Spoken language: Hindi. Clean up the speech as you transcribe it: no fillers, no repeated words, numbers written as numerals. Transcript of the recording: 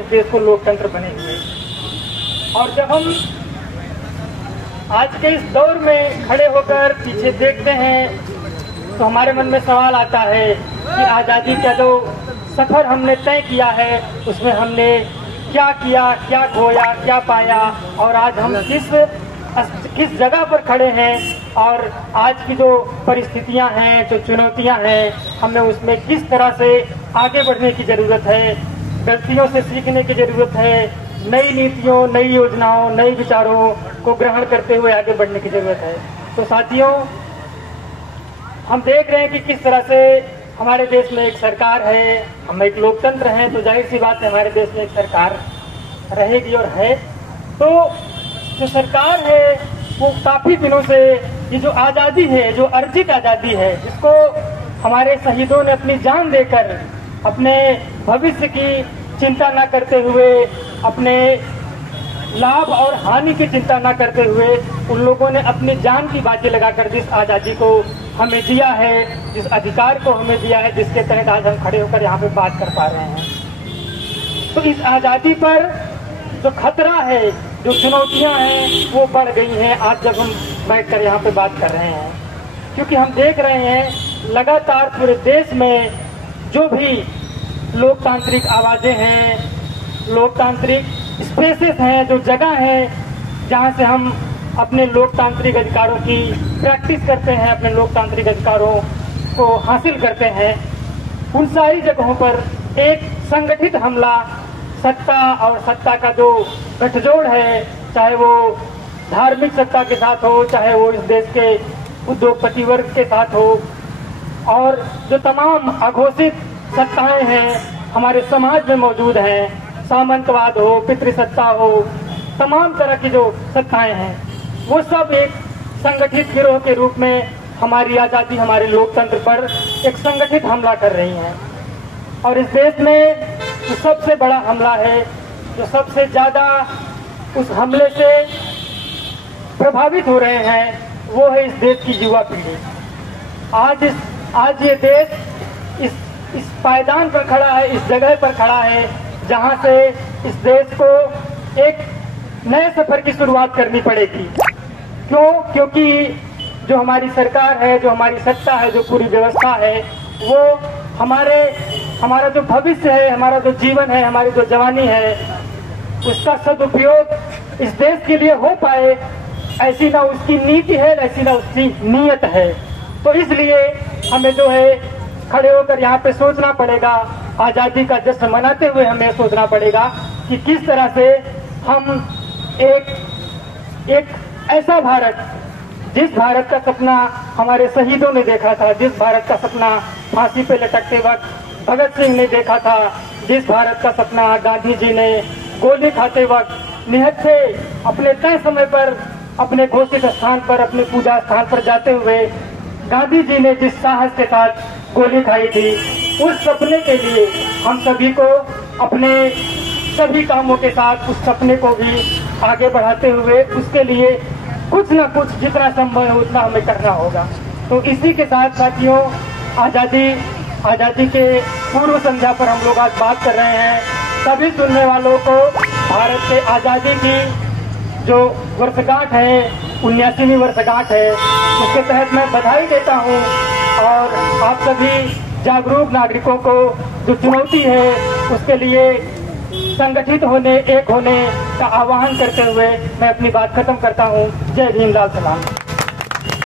इस देश को लोकतंत्र बने हुए। और जब हम आज के इस दौर में खड़े होकर पीछे देखते हैं तो हमारे मन में सवाल आता है कि आज़ादी का जो सफर हमने तय किया है उसमें हमने क्या किया, क्या खोया, क्या पाया, और आज हम किस जगह पर खड़े हैं, और आज की जो परिस्थितियां हैं, जो चुनौतियां हैं, हमें उसमें किस तरह से आगे बढ़ने की जरूरत है, गलतियों से सीखने की जरूरत है, नई नीतियों, नई योजनाओं, नए विचारों को ग्रहण करते हुए आगे बढ़ने की जरूरत है। तो साथियों, हम देख रहे हैं कि किस तरह से हमारे देश में एक सरकार है, हम एक लोकतंत्र हैं, तो जाहिर सी बात है हमारे देश में एक सरकार रहेगी और है। तो जो सरकार है वो काफी दिनों से ये जो आज़ादी है, जो अर्जित आज़ादी है, जिसको हमारे शहीदों ने अपनी जान देकर अपने भविष्य की चिंता न करते हुए, अपने लाभ और हानि की चिंता न करते हुए, उन लोगों ने अपनी जान की बाजी लगाकर जिस आज़ादी को हमें दिया है, जिस अधिकार को हमें दिया है, जिसके तहत आज हम खड़े होकर यहाँ पे बात कर पा रहे हैं, तो इस आज़ादी पर जो खतरा है, जो चुनौतियां हैं, वो बढ़ गई हैं आज जब हम बैठकर यहाँ पे बात कर रहे हैं। क्योंकि हम देख रहे हैं लगातार पूरे देश में जो भी लोकतांत्रिक आवाजें हैं, लोकतांत्रिक स्पेसेस हैं, जो जगह है जहाँ से हम अपने लोकतांत्रिक अधिकारों की प्रैक्टिस करते हैं, अपने लोकतांत्रिक अधिकारों को हासिल करते हैं, उन सारी जगहों पर एक संगठित हमला सत्ता और सत्ता का जो गठजोड़ है, चाहे वो धार्मिक सत्ता के साथ हो, चाहे वो इस देश के उद्योगपति वर्ग के साथ हो, और जो तमाम अघोषित सत्ताएं हैं हमारे समाज में मौजूद हैं, सामंतवाद हो, पितृसत्ता हो, तमाम तरह की जो सत्ताएं हैं, वो सब एक संगठित गिरोह के रूप में हमारी आज़ादी, हमारे लोकतंत्र पर एक संगठित हमला कर रही हैं। और इस देश में जो सबसे बड़ा हमला है, जो सबसे ज्यादा उस हमले से प्रभावित हो रहे हैं, वो है इस देश की युवा पीढ़ी। आज ये देश इस पायदान पर खड़ा है, इस जगह पर खड़ा है जहां से इस देश को एक नए सफर की शुरुआत करनी पड़ेगी। क्यों? क्योंकि जो हमारी सरकार है, जो हमारी सत्ता है, जो पूरी व्यवस्था है, वो हमारा जो भविष्य है, हमारा जो जीवन है, हमारी जो जवानी है, उसका सदुपयोग इस देश के लिए हो पाए, ऐसी ना उसकी नीति है, ऐसी ना उसकी नीयत है। तो इसलिए हमें जो है खड़े होकर यहाँ पे सोचना पड़ेगा, आज़ादी का जश्न मनाते हुए हमें सोचना पड़ेगा कि किस तरह से हम एक ऐसा भारत, जिस भारत का सपना हमारे शहीदों ने देखा था, जिस भारत का सपना फांसी पे लटकते वक्त भगत सिंह ने देखा था, जिस भारत का सपना गांधी जी ने गोली खाते वक्त निहत्थे अपने तय समय पर, अपने घोषित स्थान पर, अपने पूजा स्थान पर जाते हुए गांधी जी ने जिस साहस के साथ गोली खाई थी, उस सपने के लिए हम सभी को अपने सभी कामों के साथ उस सपने को भी आगे बढ़ाते हुए उसके लिए कुछ न कुछ जितना संभव है उतना हमें करना होगा। तो इसी के साथ साथियों, आज़ादी के पूर्व संध्या पर हम लोग आज बात कर रहे हैं। सभी सुनने वालों को भारत के आज़ादी की जो वर्षगांठ है, 79वीं वर्षगांठ है, उसके तहत मैं बधाई देता हूं, और आप सभी जागरूक नागरिकों को जो चुनौती है उसके लिए संगठित होने, एक होने का आह्वान करते हुए मैं अपनी बात खत्म करता हूं। जय भीम, लाल सलाम।